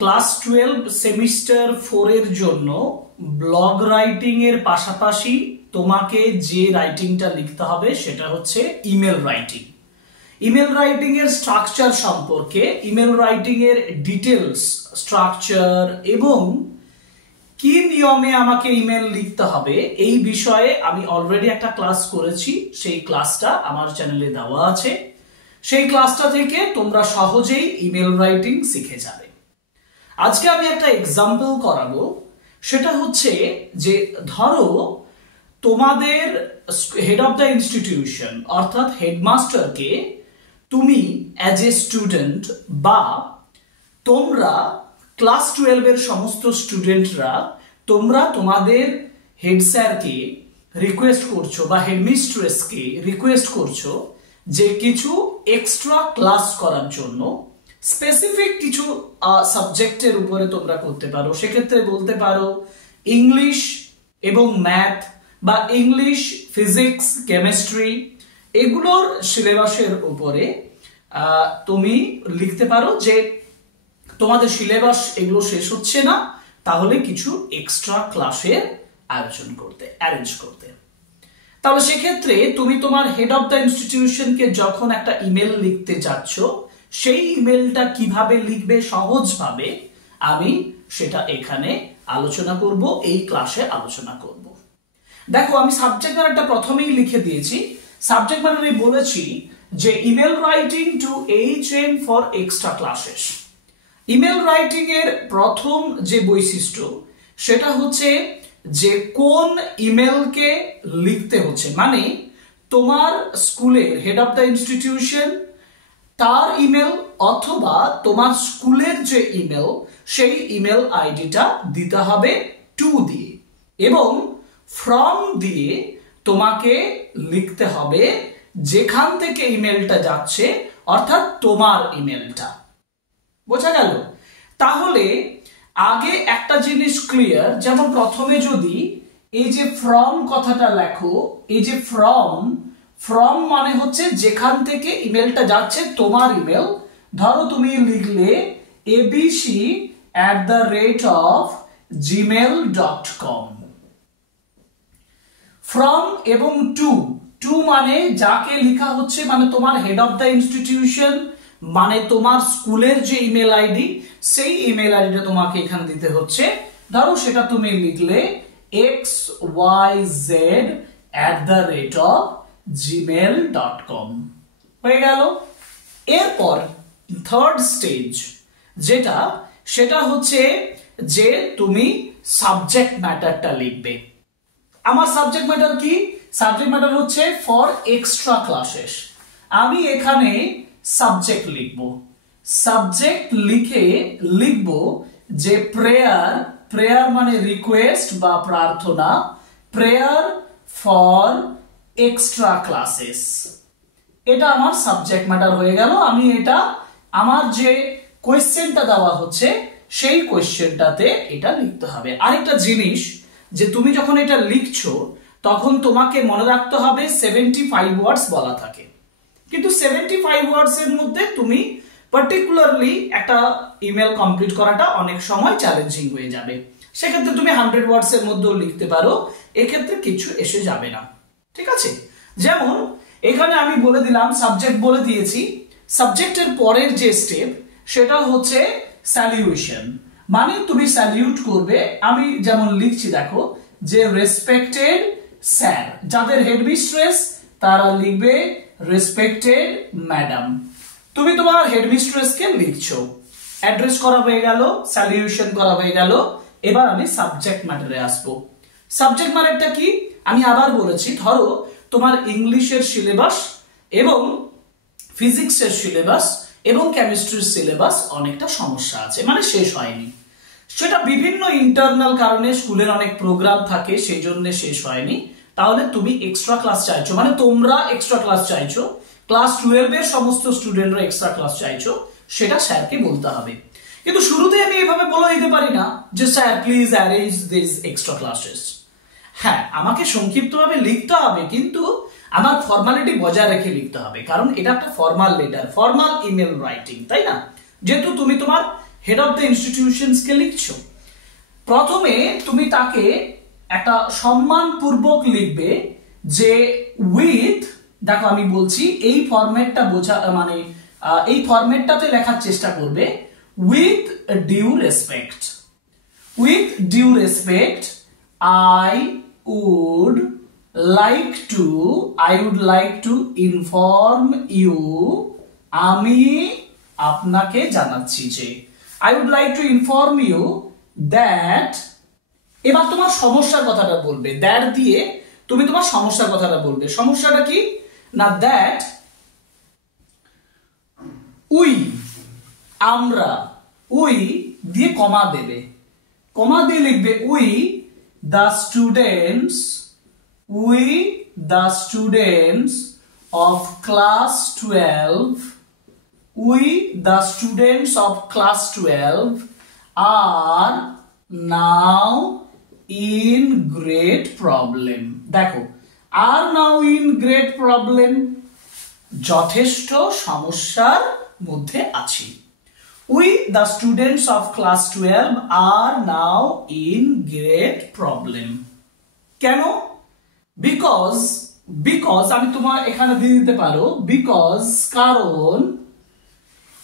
Class 12 semester 4 এর জন্য blog writing এর পাশাপাশি তোমাকে যে রাইটিংটা লিখতে হবে সেটা হচ্ছে ইমেল রাইটিং। ইমেল রাইটিং এর স্ট্রাকচার সম্পর্কে, ইমেল রাইটিং এর ডিটেলস, স্ট্রাকচার এবং কি নিয়মে আমাকে ইমেল লিখতে হবে এই বিষয়ে আমি অলরেডি একটা ক্লাস করেছি। সেই ক্লাসটা আমার চ্যানেলে দেওয়া আছে। সেই ক্লাসটা থেকে তোমরা সহজেই ইমেল রাইটিং শিখে যাবে। আজকে আমি একটা এক্সাম্পল করাবো। সেটা হচ্ছে যে ধরো তোমাদের হেড অফ দ্য ইনস্টিটিউশন অর্থাৎ হেডমাস্টারকে তুমি অ্যাজ এ স্টুডেন্ট বা তোমরা ক্লাস 12 এর সমস্ত স্টুডেন্টরা তোমরা তোমাদের হেড স্যারকে রিকোয়েস্ট করছো বা হেডমিস্ট্রেসকে রিকোয়েস্ট করছো যে কিছু এক্সট্রা ক্লাস করার জন্য। স্পেসিফিক কিছু সাবজেক্টের উপরে তোমরা করতে পারো। সেক্ষেত্রে বলতে পারো ইংলিশ এবং ম্যাথ বা ইংলিশ, ফিজিক্স, কেমিস্ট্রি, এগুলোর সিলেবাসের উপরে তুমি লিখতে পারো যে তোমাদের সিলেবাস এগুলো শেষ হচ্ছে না, তাহলে কিছু এক্সট্রা ক্লাসের অ্যারেঞ্জ করতে। তাহলে সেক্ষেত্রে তুমি তোমার হেড অফ দ্য ইনস্টিটিউশনকে যখন একটা ইমেল লিখতে যাচ্ছ, সেই ইমেলটা কিভাবে লিখবে সহজভাবে আমি সেটা এখানে আলোচনা করব, এই ক্লাসে আলোচনা করব। দেখো, আমি সাবজেক্ট ম্যাটারটা প্রথমেই লিখে দিয়েছি। সাবজেক্ট ম্যাটারে বলেছি যে email writing to HM for extra classes. Email writing এর প্রথম যে বৈশিষ্ট্য সেটা হচ্ছে যে কোন ইমেলকে লিখতে হচ্ছে, মানে তোমার স্কুলের হেড অফ দ্য ইনস্টিটিউশন তার ইমেল অথবা তোমার স্কুলের যে ইমেল সেই ইমেল আইডিটা দিতে হবে টু দিয়ে, এবং ফ্রম দিয়ে তোমাকে লিখতে হবে যেখান থেকে ইমেলটা যাচ্ছে অর্থাৎ তোমার ইমেলটা। বোঝা গেল? তাহলে আগে একটা জিনিস ক্লিয়ার, যেমন প্রথমে যদি এই যে ফ্রম কথাটা লেখো, এই যে ফ্রম মানে হচ্ছে যেখান থেকে ইমেলটা যাচ্ছে তোমার ইমেল। ধরো তুমি লিখলে abc@gmail.com। ফ্রম এবং টু মানে যাকে লেখা হচ্ছে, মানে তোমার হেড অফ দ্য ইনস্টিটিউশন, মানে তোমার স্কুলের যে ইমেল আইডি, সেই ইমেল আইডিটা তোমাকে এখানে দিতে হচ্ছে। ধরো সেটা তুমি লিখলে xyz@gmail.com হয়ে গেল। এরপর থার্ড স্টেজ যেটা, সেটা হচ্ছে যে তুমি সাবজেক্ট ম্যাটারটা লিখবে। আমার সাবজেক্ট ম্যাটার কি? সাবজেক্ট ম্যাটার হচ্ছে ফর এক্সট্রা ক্লাসেস। আমি এখানে সাবজেক্ট লিখব। সাবজেক্ট লিখে লিখব যে প্রেয়ার মানে রিকোয়েস্ট বা প্রার্থনা, প্রেয়ার ফর এক্সট্রা ক্লাসেস। এটা আমার সাবজেক্ট ম্যাটার হয়ে গেল। আমি এটা আমার যে কোয়েশ্চেনটা দেওয়া হচ্ছে সেই কোয়েশ্চেনটাতে এটা লিখতে হবে। আরেকটা জিনিস, যে তুমি যখন এটা লিখছো তখন তোমাকে মনে রাখতে হবে 75 ওয়ার্ডস বলা থাকে, কিন্তু 75 ওয়ার্ডস এর মধ্যে তুমি পার্টিকুলারলি একটা ইমেল কমপ্লিট করাটা অনেক সময় চ্যালেঞ্জিং হয়ে যাবে। সেক্ষেত্রে তুমি 100 ওয়ার্ডস এর মধ্যেও লিখতে পারো, এক্ষেত্রে কিছু এসে যাবে না। ঠিক আছে? যেমন এখানে আমি বলে দিলাম, সাবজেক্ট বলে দিয়েছি। সাবজেক্টের পরের যে স্টেপ সেটা হচ্ছে স্যালিউশন, মানে তুমি স্যালিউট করবে। আমি যেমন লিখছি দেখো, যে রেসপেক্টেড স্যার, যাদের হেডমিস্ট্রেস তারা লিখবে রেসপেক্টেড ম্যাডাম। তুমি তোমার হেডমিস্ট্রেসকে লিখছো। অ্যাড্রেস করা হয়ে গেল, স্যালিউশন করা হয়ে গেল। এবার আমি সাবজেক্ট ম্যাটারে আসবো। সাবজেক্ট ম্যাটারটা কি আমি আবার বলেছি। ধরো তোমার ইংলিশের সিলেবাস এবং ফিজিক্সের সিলেবাস এবং কেমিস্ট্রির সিলেবাস অনেকটা সমস্যা আছে, মানে শেষ হয়নি। সেটা বিভিন্ন ইন্টারনাল কারণে, স্কুলের অনেক প্রোগ্রাম থাকে, সেই জন্য শেষ হয়নি। তাহলে তুমি এক্সট্রা ক্লাস চাইছো, মানে তোমরা এক্সট্রা ক্লাস চাইছো, ক্লাস 12 এর সমস্ত স্টুডেন্টরা এক্সট্রা ক্লাস চাইছো, সেটা স্যারকে বলতে হবে। কিন্তু শুরুতে আমি এভাবে বলে দিতে পারি না যে sir please arrange this extra classes. হ্যাঁ, আমাকে সংক্ষিপ্তভাবে লিখতে হবে, কিন্তু আমার ফর্মালিটি বজায় রেখে লিখতে হবে, কারণ এটা একটা formal letter, formal email writing, তাই না? যেহেতু তুমি তোমার হেড অফ দ্য ইনস্টিটিউশনস কে লিখছো, প্রথমে তুমি তাকে একটা সম্মানপূর্বক লিখবে যে উইথ, দেখো আমি বলছি এই ফরম্যাটটা বোঝা, মানে এই ফরম্যাটটাতে লেখার চেষ্টা করবে, with due respect. With due respect I would like to inform you, আমি আপনাকে জানাচ্ছি যে, I would like to inform you that, এবার তোমার সমস্যার কথাটা বলবে, দ্যাট দিয়ে তুমি তোমার সমস্যার কথাটা বলবে। সমস্যাটা কি না, দ্যাট উই, আমরা, উই দিয়ে কমা দেবে, কমা দিয়ে লিখবে we the students of class 12, we the students of class 12 are now in great problem। দেখো, are now in great problem, যথেষ্ট সমস্যার মধ্যে আছি। We the students of class 12 are now in great problem। কেন? because আমি তোমার এখানে দিয়ে দিতে পারো because, কারণ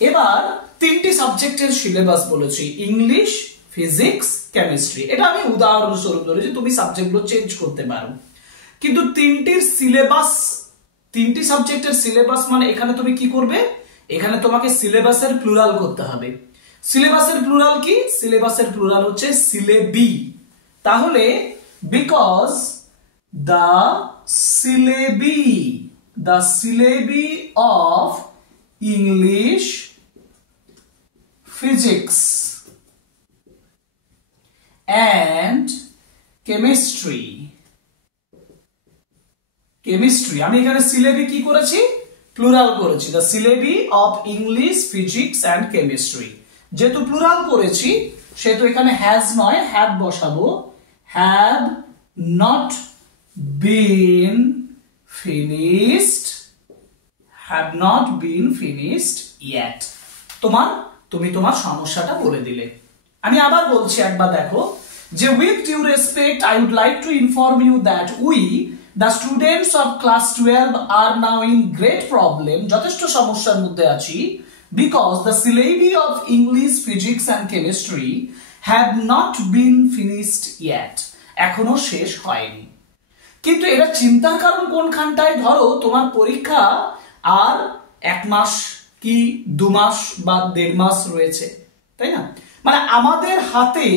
এবার তিনটি সাবজেক্টের সিলেবাস বলেছি, ইংলিশ, ফিজিক্স, কেমিস্ট্রি। এটা আমি উদাহরণস্বরূপ ধরেছি, তুমি সাবজেক্টগুলো চেঞ্জ করতে পারো, কিন্তু তিনটি সাবজেক্টের সিলেবাস মানে এখানে তুমি কি করবে, এখানে তোমাকে সিলেবাসের প্লুরাল করতে হবে। সিলেবাসের প্লুরাল কি? সিলেবাসের প্লুরাল হচ্ছে সিলেবি। তাহলে because the syllabi of English, physics and chemistry, আমি এখানে সিলেবি কি করেছি, প্লুরাল করেছি, the syllabi of English, physics and chemistry। যেহেতু প্লুরাল করেছি সেহেতু এখানে হ্যাজ নয়, হ্যাভ বসাবো, have not been finished yet। তুমি তোমার সমস্যাটা বলে দিলে। আমি আবার বলছি একবার, দেখো যে with due respect I would like to inform you that we the students of class 12 are now in great problem, যথেষ্ট সমস্যার মধ্যে আছি, because the syllabi of English, physics and chemistry have not been finished yet, এখনো শেষ হয়নি। কিন্তু এটা চিন্তার কারণ কোনখানটায়, ধরো তোমার পরীক্ষা আর 1 মাস কি 2 মাস বা 1.5 মাস রয়েছে, তাই না? মানে আমাদের হাতে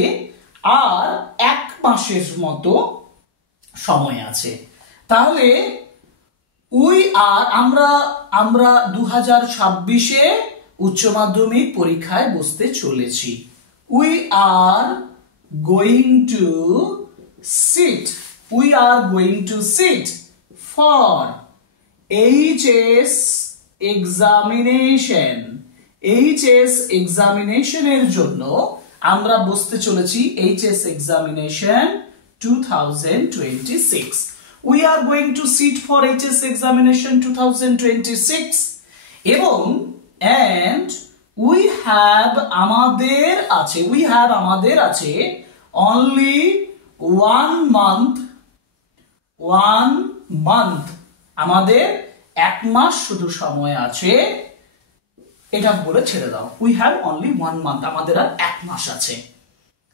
আর 1 মাসের মতো সময় আছে। তাহলে আমরা 2026-এ উচ্চ মাধ্যমিক পরীক্ষায় বসতে চলেছি। we are going to sit for HS examination এর জন্য আমরা বসতে চলেছি HS examination 2026। we are going to sit for HS examination 2026 এবং and we have আমাদের আছে only 1 month, আমাদের 1 মাস শুধু সময় আছে, এটা বলে ছেড়ে দাও। we have only 1 month, আমাদের আর 1 মাস আছে,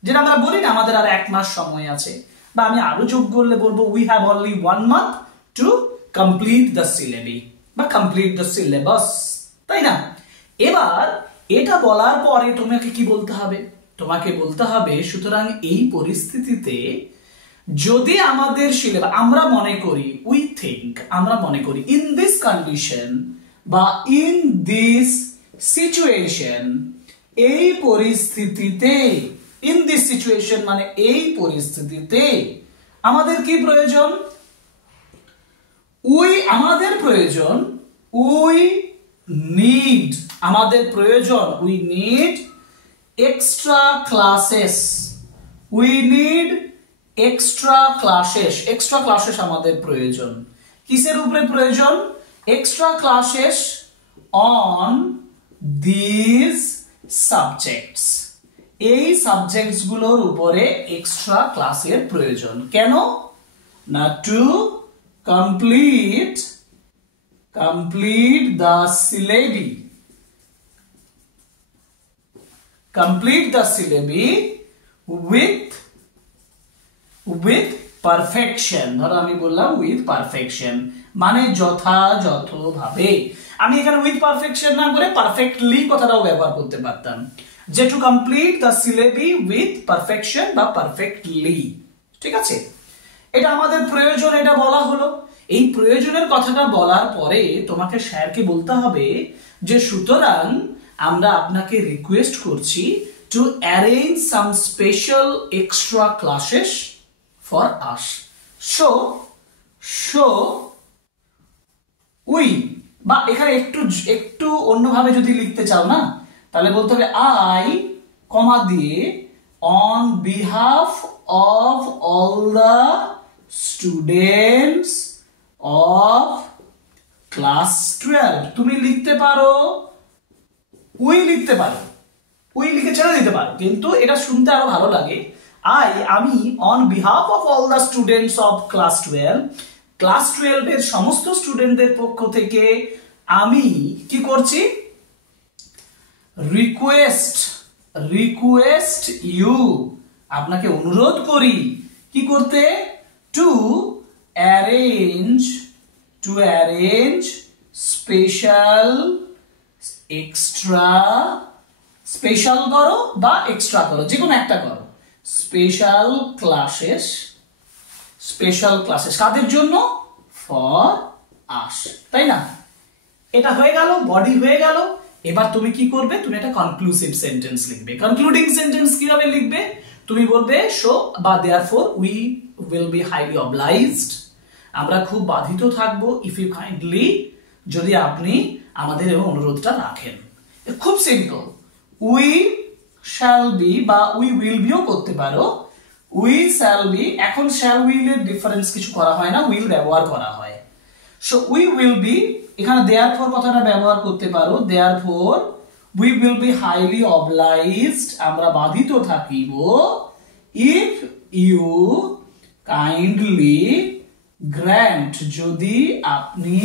যেটা আমরা বলি না আমাদের আর 1 মাস সময় আছে, বা আমি আরো যোগ করলে বলবো we have only 1 month to complete the syllabi বা complete the syllabus, তাই না? এবার এটা বলার পরে তোমাকে কি বলতে হবে? তোমাকে বলতে হবে সুতরাং এই পরিস্থিতিতে যদি আমাদের সিলেবাস আমরা মনে করি in this condition বা in this situation, এই পরিস্থিতিতে, in this situation মানে এই পরিস্থিতিতে আমাদের কি প্রয়োজন? we need extra classes, আমাদের প্রয়োজন। কিসের উপরে প্রয়োজন? extra classes on these subjects. এই সাবজেক্টস গুলোর উপরে এক্সট্রা ক্লাসের প্রয়োজন। কেন না? To complete the syllabi, with perfection। ধরো আমি বললাম with perfection, মানে যথাযথভাবে। আমি এখানে with perfection না করে perfectly কথাটাও ব্যবহার করতে পারতাম, যে to complete the syllabi with perfection বা পারফেক্টলি। ঠিক আছে, এটা আমাদের প্রয়োজন, এটা বলা হলো। এই প্রয়োজনের কথাটা বলার পরে তোমাকে স্যারকে বলতে হবে যে সুতরাং আমরা আপনাকে রিকোয়েস্ট করছি to arrange some special extra classes for us. So we, বা এখানে একটু অন্যভাবে যদি লিখতে চাও না, তাহলে বলতে হবে আই কমা দিয়ে on behalf of all the students of class 12। তুমি লিখতে পারো উই, লিখতে পারো উই লিখে ছেড়ে দিতে পারো, কিন্তু এটা শুনতে আরো ভালো লাগে। আমি on behalf of all the students of class 12, class 12 এর সমস্ত স্টুডেন্টদের পক্ষ থেকে আমি কি করছি? রিকোয়েস্ট ইউ, আপনাকে অনুরোধ করি কি করতে? টু অ্যারেঞ্জ স্পেশাল করো বা এক্সট্রা করো, যে কোনো একটা করো, স্পেশাল ক্লাসেস কাদের জন্য? ফর আস, তাই না? এটা হয়ে গেল, বডি হয়ে গেল। এবার তুমি কি করবে? তুমি একটা কনক্লুসিভ সেন্টেন্স লিখবে। কনক্লুডিং সেন্টেন্স কিভাবে লিখবে? তুমি বলবে সো বা therefore we will be highly obliged, আমরা খুব বাধিত থাকবো, ইফ ইউ কাইন্ডলি, যদি আপনি আমাদের এই অনুরোধটা রাখেন। খুব সিম্পল। উই শ্যাল বি বা উই উইল বিও করতে পারো। উই শ্যাল বি, এখন শ্যাল উইল এর ডিফারেন্স কিছু করা হয় না, উইল ব্যবহার করা হয়। সো উই উইল বি, এখানে দেয়ারফর কথাটা ব্যবহার করতে পারো। Therefore we will be highly obliged, আমরা বাধিত থাকিব, ইফ ইউ কাইন্ডলি গ্র্যান্ট, যদি আপনি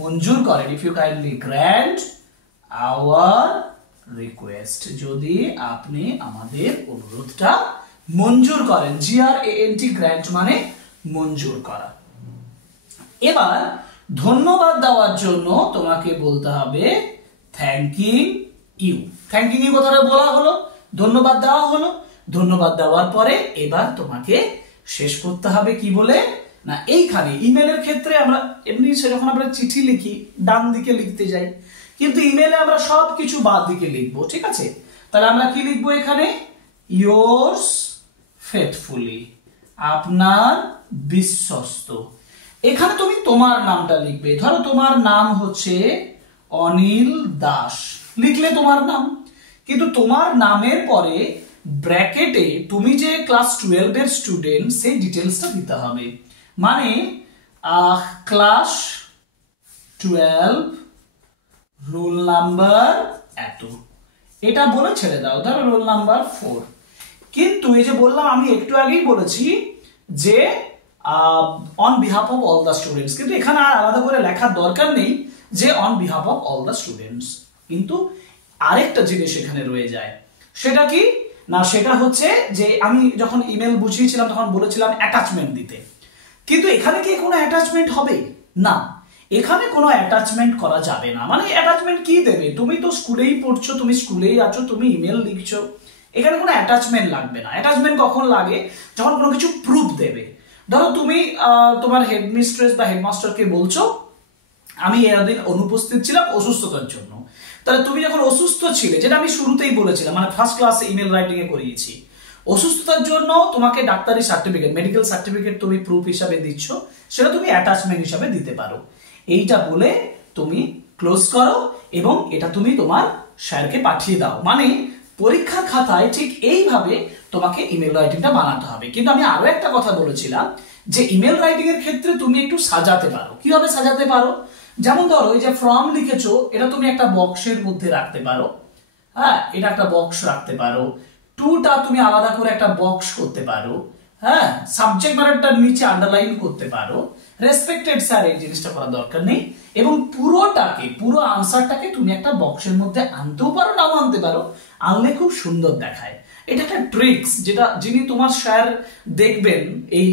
মঞ্জুর করেন, if you kindly grant our request, যদি আপনি আমাদের অনুরোধটা মঞ্জুর করেন। GRANT, গ্র্যান্ট মানে মঞ্জুর করা। এবার ধন্যবাদ দেওয়ার জন্য তোমাকে বলতে হবে থ্যাঙ্কিং ইউ। থ্যাঙ্কিং ইউ কথাটা বলা হলো, ধন্যবাদ দেওয়া হলো। ধন্যবাদ দেওয়ার পরে এবার তোমাকে শেষ করতে হবে কি বলে না, এইখানে ইমেলের ক্ষেত্রে আমরা এমনি যখন আমরা চিঠি লিখি ডান দিকে লিখতে যাই, কিন্তু ইমেলে আমরা সবকিছু বাদ দিকে লিখবো। ঠিক আছে, তাহলে আমরা কি লিখবো এখানে? yours faithfully, আপনার বিশ্বস্ত। এখানে তুমি তোমার নামটা লিখবে। ধরো তোমার নাম হচ্ছে অনিল দাস, লিখলে তোমার নাম, কিন্তু তোমার নামের পরে ব্র্যাকেটে তুমি যে ক্লাস 12 এর স্টুডেন্ট সেই ডিটেলসটা দিতে হবে। মানে ক্লাস 12 রোল নাম্বার এত, এটা বলে ছেড়ে দাও। ধরো রোল নাম্বার 4। কিন্তু এই যে বললাম, আমি একটু আগেই বলেছি যে on behalf of all the students, কিন্তু এখানে আর আলাদা করে লেখার দরকার নেই যে on behalf of all the students. কিন্তু আরেকটা জিনিস এখানে রয়ে যায়, সেটা কি না, সেটা হচ্ছে যে আমি যখন ইমেল বুঝিয়েছিলাম তখন বলেছিলাম অ্যাটাচমেন্ট দিতে, কিন্তু এখানে কি কোনো অ্যাটাচমেন্ট হবে না? এখানে কোনো অ্যাটাচমেন্ট করা যাবে না। মানে অ্যাটাচমেন্ট কি দেবে? তুমি তো স্কুলেই পড়ছো, তুমি স্কুলেই আছো, তুমি ইমেল লিখছো, এখানে কোনো অ্যাটাচমেন্ট লাগবে না। অ্যাটাচমেন্ট কখন লাগে? যখন কোনো কিছু প্রুফ দেবে। ধরো তুমি তোমার হেডমিস্ট্রেস বা হেডমাস্টারকে বলছো আমি এদিন অনুপস্থিত ছিলাম অসুস্থতার জন্য। তাহলে তুমি যখন অসুস্থ ছিলে, যেটা আমি শুরুতেই বলেছিলাম, মানে ফার্স্ট ক্লাসে ইমেল রাইটিং এ করিয়েছি, অসুস্থতার জন্য তোমাকে ডাক্তারি সার্টিফিকেট, মেডিকেল সার্টিফিকেট তুমি প্রুফ হিসাবে দিচ্ছ, সেটা তুমি অ্যাটাচমেন্ট হিসাবে দিতে পারো। এইটা বলে তুমি ক্লোজ করো এবং এটা তুমি তোমার স্যারকে পাঠিয়ে দাও। মানে পরীক্ষার খাতায় ঠিক এইভাবে তোমাকে ইমেল রাইটিংটা বানাতে হবে। কিন্তু আমি আরো একটা কথা বলেছিলাম যে ইমেল রাইটিং এর ক্ষেত্রে তুমি একটু সাজাতে পারো। কিভাবে সাজাতে পারো? যেমন ধরো এই যে ফ্রম লিখেছো, এটা তুমি একটা বক্সের মধ্যে রাখতে পারো। হ্যাঁ, এটা একটা বক্স রাখতে পারো। টুটা তুমি আলাদা করে একটা বক্স করতে পারো। হ্যাঁ, সাবজেক্ট ম্যাটারটার নিচে আন্ডারলাইন করতে পারো। রেসপেক্টেড স্যার, এই জিনিসটা করার দরকার নেই। এবং পুরো আনসারটাকে তুমি একটা বক্সের মধ্যে আনতেও পারো, নাও আনতে পারো, আনলে খুব সুন্দর দেখায়। এটা একটা ট্রিক্স, যেটা যিনি তোমার স্যার দেখবেন, এই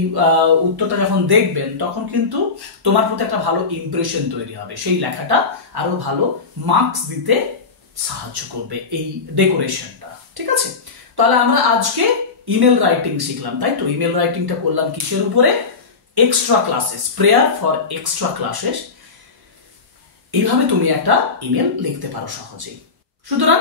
উত্তরটা যখন দেখবেন, তখন কিন্তু তোমার প্রতি একটা ভালো ইমপ্রেশন তৈরি হবে, সেই লেখাটা আরো ভালো মার্কস দিতে সাহায্য করবে এই ডেকোরেশনটা। ঠিক আছে, তাহলে আমরা আজকে ইমেল রাইটিং শিখলাম, তাই তো? ইমেল রাইটিংটা করলাম কিসের উপরে? Extra classes, prayer for extra classes. এইভাবে তুমি একটা ইমেল লিখতে পারো সহজেই। সুতরাং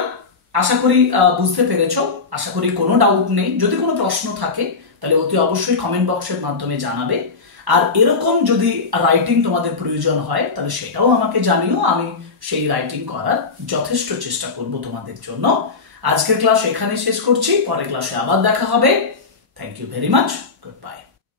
আশা করি বুঝতে পেরেছো, আশা করি কোনো ডাউট নেই। যদি কোনো প্রশ্ন থাকে তাহলে অতি অবশ্যই কমেন্ট বক্সের মাধ্যমে জানাবে। আর এরকম যদি রাইটিং তোমাদের প্রয়োজন হয় তাহলে সেটাও আমাকে জানিও, আমি সেই রাইটিং করার যথেষ্ট চেষ্টা করব তোমাদের জন্য। আজকের ক্লাস এখানে শেষ করছি, পরের ক্লাসে আবার দেখা হবে। Thank you very much, good by.